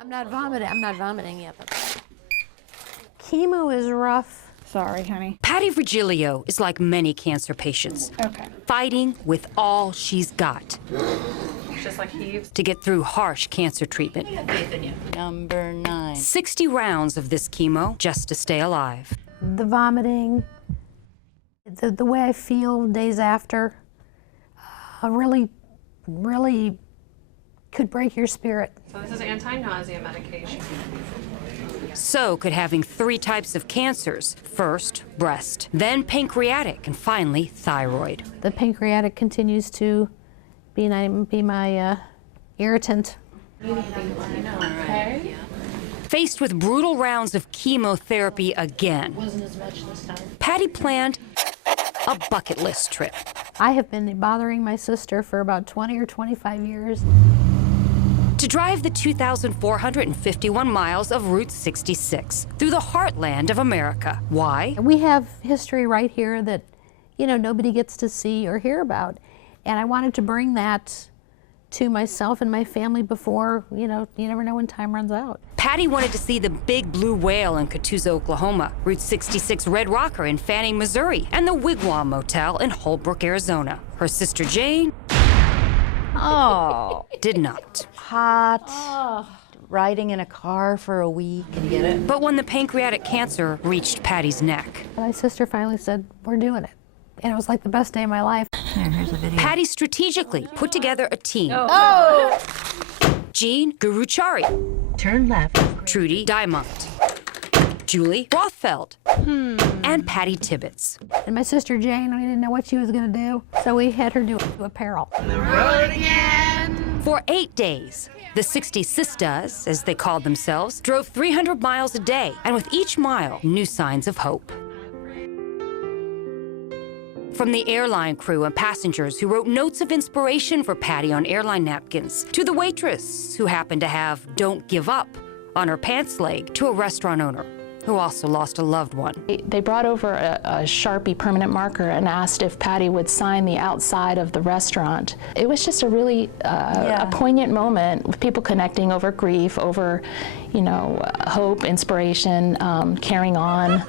I'm not vomiting yet. But chemo is rough. Sorry, honey. Patty Virgilio is like many cancer patients, fighting with all she's got. Just like heaves. To get through harsh cancer treatment. Number 9. 60 rounds of this chemo just to stay alive. The vomiting, the way I feel days after, really could break your spirit. So this is anti-nausea medication. So could having 3 types of cancers. First, breast, then pancreatic, and finally, thyroid. The pancreatic continues to be my irritant. Okay. Faced with brutal rounds of chemotherapy again, Wasn't as much this time. Patty planned a bucket list trip. I have been bothering my sister for about 20 or 25 years. To drive the 2,451 miles of Route 66 through the heartland of America. Why? We have history right here that, nobody gets to see or hear about. And I wanted to bring that to myself and my family before, you never know when time runs out. Patty wanted to see the big blue whale in Catoosa, Oklahoma, Route 66 Red Rocker in Fanning, Missouri, and the Wigwam Motel in Holbrook, Arizona. Her sister Jane did not. Hot. Riding in a car for a week. Can you get it? But when the pancreatic cancer reached Patty's neck, My sister finally said, we're doing it. And it was like the best day of my life. Here's a video. Patty strategically put together a team. Jean Guruchari, Turn left. Trudy Diamont, Julie Rothfeld, and Patty Tibbetts. And my sister Jane, we didn't know what she was going to do, so we had her do apparel. For 8 days, the 60 Sistahs, as they called themselves, drove 300 miles a day, and with each mile, new signs of hope. From the airline crew and passengers who wrote notes of inspiration for Patty on airline napkins, to the waitress who happened to have "Don't Give Up" on her pants leg, to a restaurant owner who also lost a loved one. They brought over a Sharpie permanent marker and asked if Patty would sign the outside of the restaurant. It was just a really a poignant moment with people connecting over grief, over, hope, inspiration, carrying on.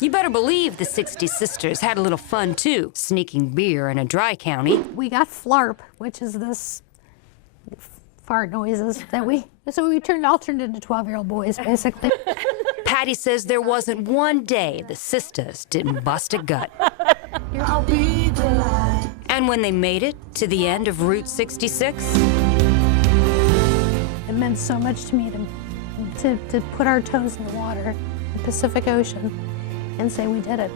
You better believe the 60 Sisters had a little fun, too, sneaking beer in a dry county. We got flarp, which is this fart noises that we all turned into 12-year-old boys, basically. Patty says there wasn't one day the Sisters didn't bust a gut. And when they made it to the end of Route 66, It meant so much to me to put our toes in the water, the Pacific Ocean, and say we did it.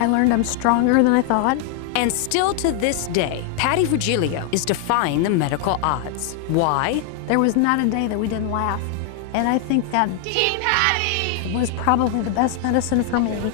I learned I'm stronger than I thought. and still to this day, Patty Virgilio is defying the medical odds. Why? There was not a day that we didn't laugh. And I think that Team Patty! was probably the best medicine for me.